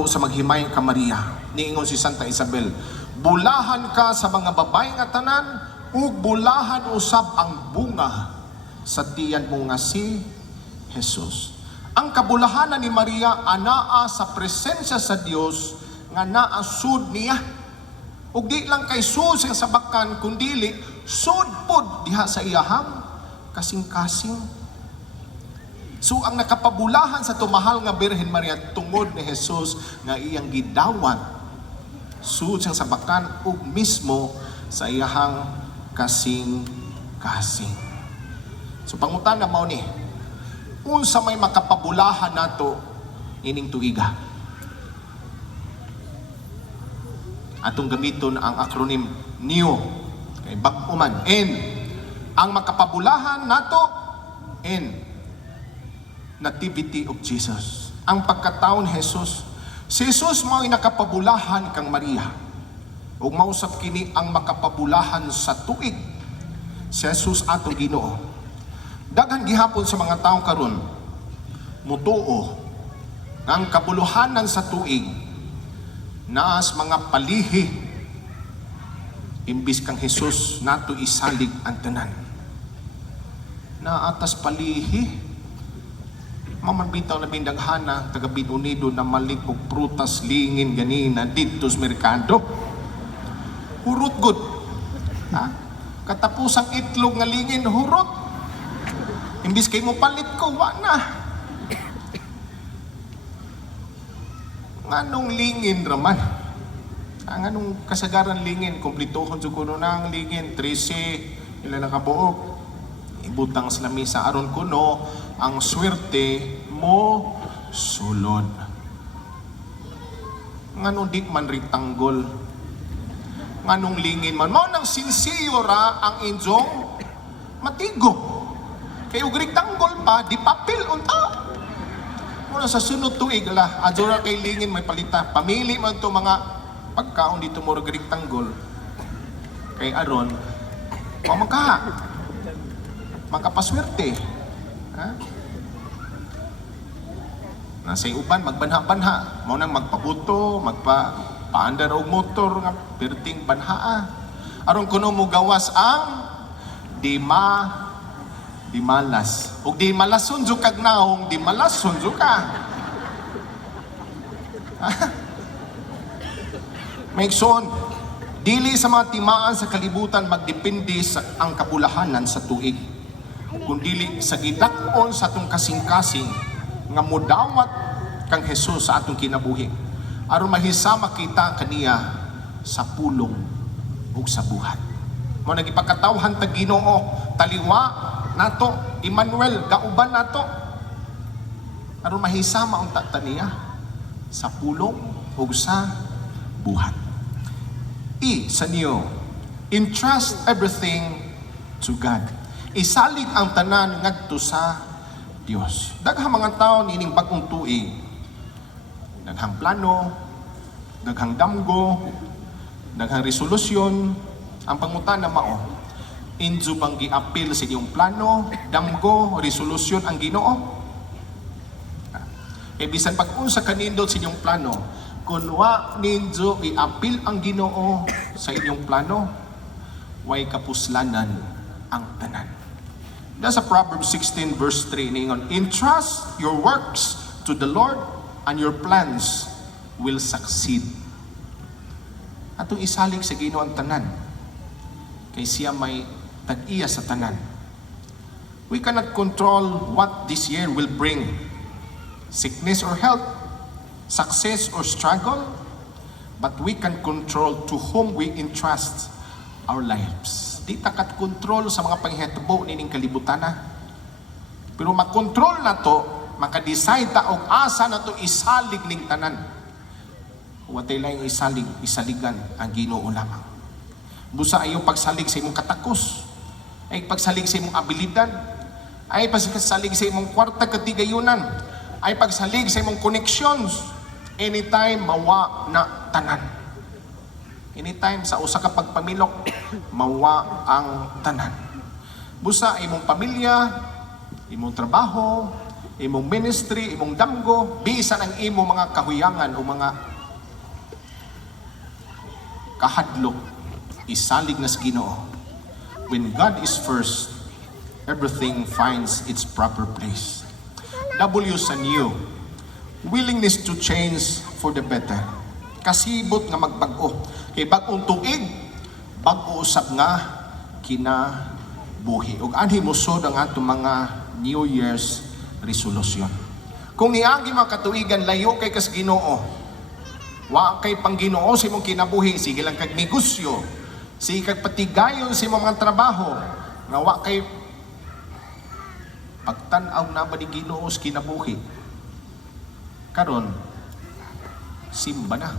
po sa maghimay ka Maria, niingon si Santa Isabel, bulahan ka sa mga babae nga tanan, ug bulahan usab ang bunga sa tiyan mo nga si Jesus. Ang kabulahanan ni Maria anaa sa presensya sa Dios nga naa sud niya. Ug di lang kay sud sa sabakan kundili sud pod diha sa iyahang kasing-kasing. So ang nakapabulahan sa tumahal nga Birhen Maria tungod ni Jesus nga iyang gidawat sud siyang sabakan ug mismo sa iyahang kasing-kasing. So pangutana mao ni, unsa may makapabulahan nato ining tuiga? Atong gamiton ang acronym NEO kay bag-uman. N. Ang makapabulahan nato N. Nativity of Jesus. Ang pagkataon Jesus. Si Jesus mao'y nakapabulahan kang Maria. Ug mausap kini ang makapabulahan sa tuig. Si Jesus atong Ginoo. Daghan gihapon sa mga taong karon mutuo nga ang kabuluhanan sa tuig naas mga palihi imbis kang Jesus nato isalig ang tanan. Na atas palihi maman bitaw na bindaghana taga Unido na malik og prutas lingin ganina dito sa merkado. Hurot good. Ha? Katapusang itlog nga lingin hurot. Imbis kay mo palit ko wa na. Nganong lingin raman? Ang anong kasagaran lingin kumplituhon jud kuno na ang lingin 13 ila nakabuok. Ibutang sa lamisa aron kuno ang swerte mo sulod. Nganong di man rectangle? Nganong lingin man? Mao nang sinsiyo ra ang inyong matigo. Kay ug rectangle pa di papel unta. Muna sa sunod tuig la adura kay lingin may palita. Pamili man to mga pagkaon dito mo rectangle. Kay aron makapaswerte. Ha? Nasa uban magbanha-banha, mao nang magpabuto, paandar og motor nga perting banhaa. Aron kuno mo gawas ang di malas. Ug di malason jud kag naong, di malason jud ka. Maigsoon, dili sa mga timaan sa kalibutan magdepende sa ang kabulahanan sa tuig, kundili sa gidak-on sa atong kasing-kasing nga modawat kang Jesus sa atong kinabuhi aron mahisama kita kaniya sa pulong ug sa buhat. Mao nagipakatawhan ta Ginoo, taliwa nato, Emmanuel, kauban nato aron mahisama unta ta niya sa pulong ug sa buhat. Sa niyo, entrust everything to God. Isalig ang tanan ngadto sa Dios. Daghang mga tawo nining bag-ong tuig, daghang plano, daghang damgo, daghang resolusyon. Ang pangutana mao, injo bang gi-appeal sa iyong plano, damgo, resolusyon ang Ginoo? Bisan pag-unsa kanindot sa inyong plano, kung wa ninyo i-appeal ang Ginoo sa inyong plano, way kapuslanan ang tanan. Nasa Proverbs 16 verse 3 ningon, entrust your works to the Lord and your plans will succeed. Atong isalig sa Ginoo ang tanan, kay siya may tag-iya sa tanan. We cannot control what this year will bring. Sickness or health, success or struggle, but we can control to whom we entrust our lives. Di takat kontrol sa mga panghitabo nining kalibutan na. Pero mag-control na to, maka-decide ta og asa na to isalig ning tanan. Watay lang isaligan ang Ginoo lamang. Busa ayo pagsalig sa imong katakos, ay pagsalig sa imong abilidad, ay pagsalig sa imong kwarta katigayunan, ay pagsalig sa imong connections. Anytime mawa na tanan. Anytime sa usa ka pagpamilok, mawa ang tanan. Busa imong pamilya, imong trabaho, imong ministry, imong damgo, bisan ang imo mga kahuyangan o mga kahadlok, isalig na sa Ginoo. When God is first, everything finds its proper place. W sa new, willingness to change for the better. Kasibot nga magbag-o. Kay bag-ong tuig, bag-o usab nga kinabuhi. Ug anhi musod ang atong mga New Year's resolution. Kung niagi mga katuigan, layo kay kas Ginoo, wa kay pang Ginoo sa imong kinabuhi, sige lang kag negosyo, sige kag patigayon sa imong mga trabaho, nga wa kay pagtan-aw na ba ni Ginoo sa kinabuhi. Karon, simba na.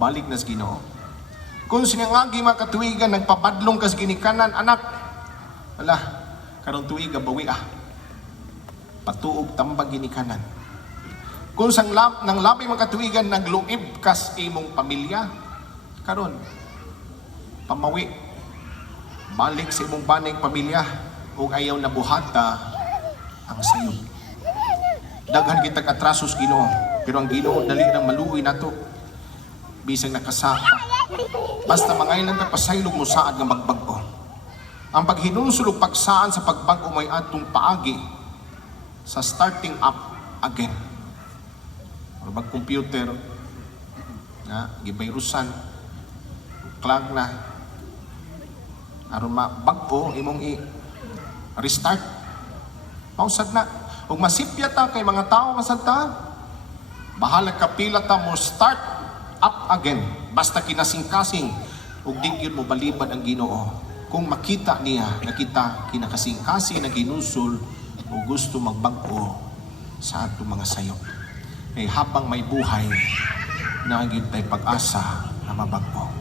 Balik na sa Ginoo. Kung sinangagi mga katuigan, nagpapadlong kas ginikanan, anak, wala, karon tuiga bawi patuog tambag ginikanan. Kung nang labi mga katuigan, nagluib kas imong pamilya, karon pamawi, balik sa imong baning pamilya, ug ayaw na buhata ang sayo. Daghan kitag atrasos Ginoo, pero ang Ginoo dali nang maluoy nato. Bisag nakasaka, basta mangailan ka pasaylog mo saad nga magbag-o. Ang paghinulsol ug pagsaan sa pagbag-o may atong paagi sa starting up again. Or mag-computer na gibayrusan, clag na, aron mabag-o imong restart. Pausad na. Ug masipya ta kay mga tao masanta, bahala ka pila ta mo start up again. Basta kinasing-kasing ug di gyud mo balibad ang Ginoo. Kung makita niya na kita kinakasing-kasing na ginusol o gusto magbag-o sa atong mga sayo. Kay habang may buhay, na gyud tay pag-asa na mabag-o.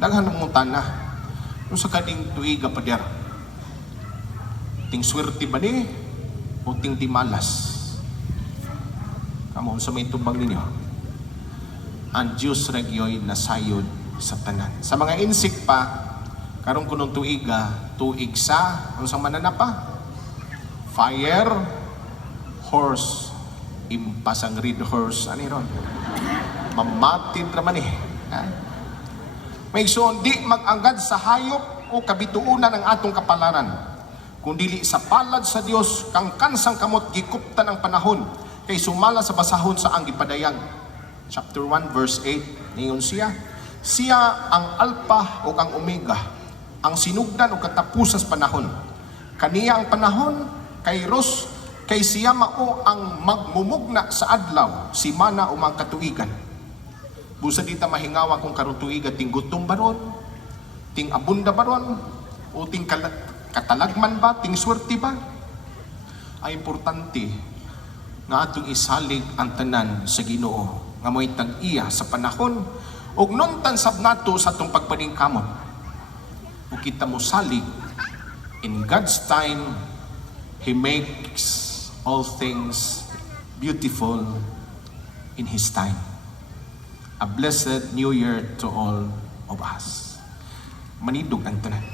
Daghan ng mutana. Kung sa kading tuiga pa der, ting swerte ba ni o ting timalas? Kamo sa may tubang ninyo, ang Diyos regyoy nasayod sa tanan. Sa mga insik pa, karong kunong tuiga, tuig sa, ano sa mananapa? Fire, horse, impas ang red horse, ano yun? Mamatid naman May di mag-anggad sa hayop o kabituunan ng atong kapalaran, kundili sa palad sa Dios, kang kansang kamot gikuptan ang panahon, kay sumala sa basahon sa ang gipadayag. Chapter 1 verse 8, niyon siya ang Alpha o ang Omega, ang sinugdan o katapusas panahon. Kaniya ang panahon, kairos, kay siya mao ang magmumugna sa adlaw, si mana o mga katuigan. Busa dita mahingawa kung karong tuiga, ting gutom baron, ting abunda baron, o ting katalagman ba, ting swerte ba? Ay importante nga atong isalig ang tanan sa Ginoo, nga mo'y tag-iya sa panahon, ug nuntan sab nato sa atong pagpaningkamot. Ug kita mo salig, in God's time, He makes all things beautiful in His time. A blessed New Year to all of us. Manidog ang tanan.